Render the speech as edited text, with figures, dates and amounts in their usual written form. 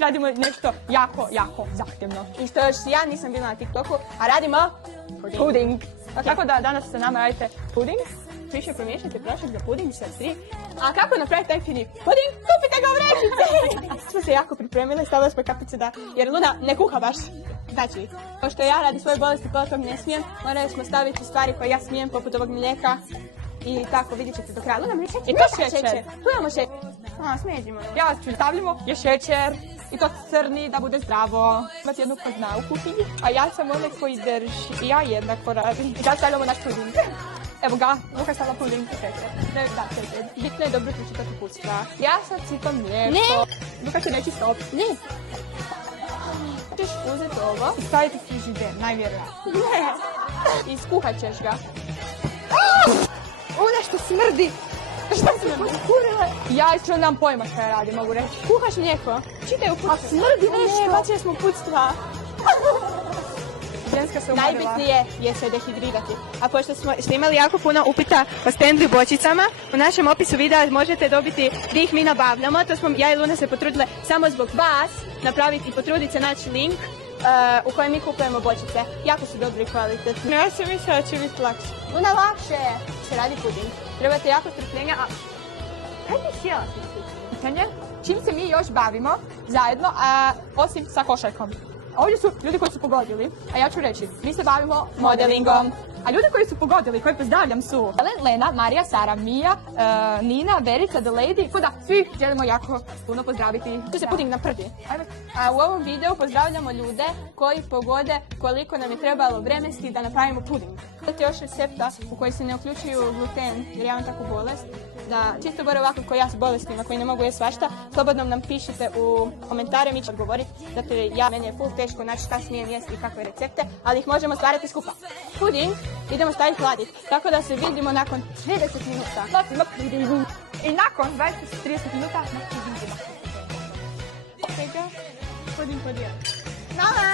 radimo nešto jako, jako zahtjevno. I što još ja nisam bila na TikToku, a radimo puding. Tako da danas sa nama radite puding. Više promiješajte prašak za puding sa 3. A kako napraviti taj fini puding? Kupite ga u vrećici! Smo se jako pripremili, stavili smo kapice da, jer Luna ne kuha baš. Znači, pošto ja radi svoje bolesti tog ne smijem, morali smo staviti stvari koje ja smijem, poput ovog mlijeka. I tako, vidjet ćete do kraja. Luna, mi šećer. I to šećer. Tu imamo šećer. Smijeđimo. Ja vas ću stavljamo, je šećer. I to crni da bude zdravo. Imate jednu ko zna u kuhinji, a ja sam onaj koji drži. I ja jednako radim. I sad stavljamo naš puding. Evo ga, Luka stavila puding i šećer. Da, šećer. Bitno je dobro pričitati uputstva. Ja sad sipam mlijeko. Ne! Luka će neći stop. Ne! Ćeš uzeti ovo i staviti frižider, najvjerojatnije. Ne! I skuhat ćeš ga. Ovo nešto smrdi. Šta smrdi? Ja iskreno nemam pojma šta ja radim, mogu reći. Kuhaš mlijeko. Čitaj uputstva. A smrdi nešto. Ne, bacili smo uputstva. Ženska se umorila. Najbitnije je se dehidrirati. A pošto smo imali jako puno upita o Stanley bočicama, u našem opisu videa možete dobiti gdje ih mi nabavljamo. To smo ja i Luna se potrudile samo zbog vas napraviti i potruditi se naći link u kojem mi kupujemo bočice. Jako su dobri i kvalitetni. Ja sam mislila da će biti lakše. Luna, lakše se radi puding. Trebate jako strpljenja, a kaj ti sjela pitanje? Čim se mi još bavimo zajedno, osim sa košarkom. Ovdje su ljudi koji su pogodili, a ja ću reći, mi se bavimo modelingom. A ljudi koji su pogodili, koji pozdravljam su Lena, Marija, Sara, Mija, Nina, Verica, The Lady. Kuda, svi želimo jako puno pozdraviti. Tu se puding naprdi. A u ovom videu pozdravljamo ljude koji pogode koliko nam je trebalo vremenski da napravimo puding. Imate još recepta u koji se ne uključuju gluten, jer ja imam takvu bolest. Da čisto gore ovako koji ja s bolestima, koji ne mogu jesti svašta, slobodno nam pišite u komentare, mi ćemo odgovoriti. Zato jer meni je ful teško naći šta smijem jesti i kakve recepte, ali ih možemo stvarati skupa. Puding idemo staviti hladiti, tako da se vidimo nakon 30 minuta. Na pudingu. I nakon 20-30 minuta na pudingu. Puding podijel. Mama!